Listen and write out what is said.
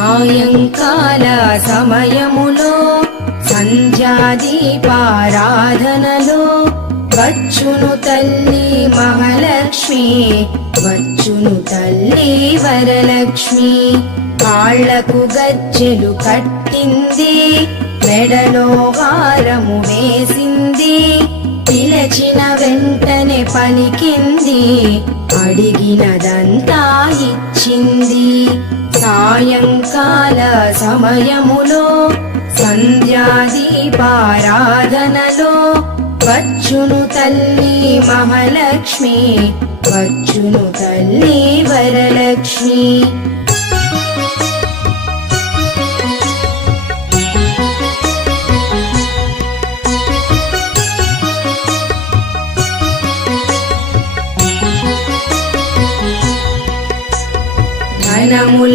సాయంకాల సమయములో సంధ్యాదీపారాధనలో వచ్చును తల్లి మహాలక్ష్మి, వచ్చును తల్లి వరలక్ష్మి. కాళ్లకు గజ్జెలు కట్టింది, మెడలో హారము వేసింది, పిలచిన వెంటనే పలికింది, అడిగినదంతా ఇచ్చింది. సాయంకాల సమయములో సంధ్యాదీపారాధనలో వచ్చును తల్లి మహాలక్ష్మి, వచ్చును తల్లి వరలక్ష్మి. ధనముల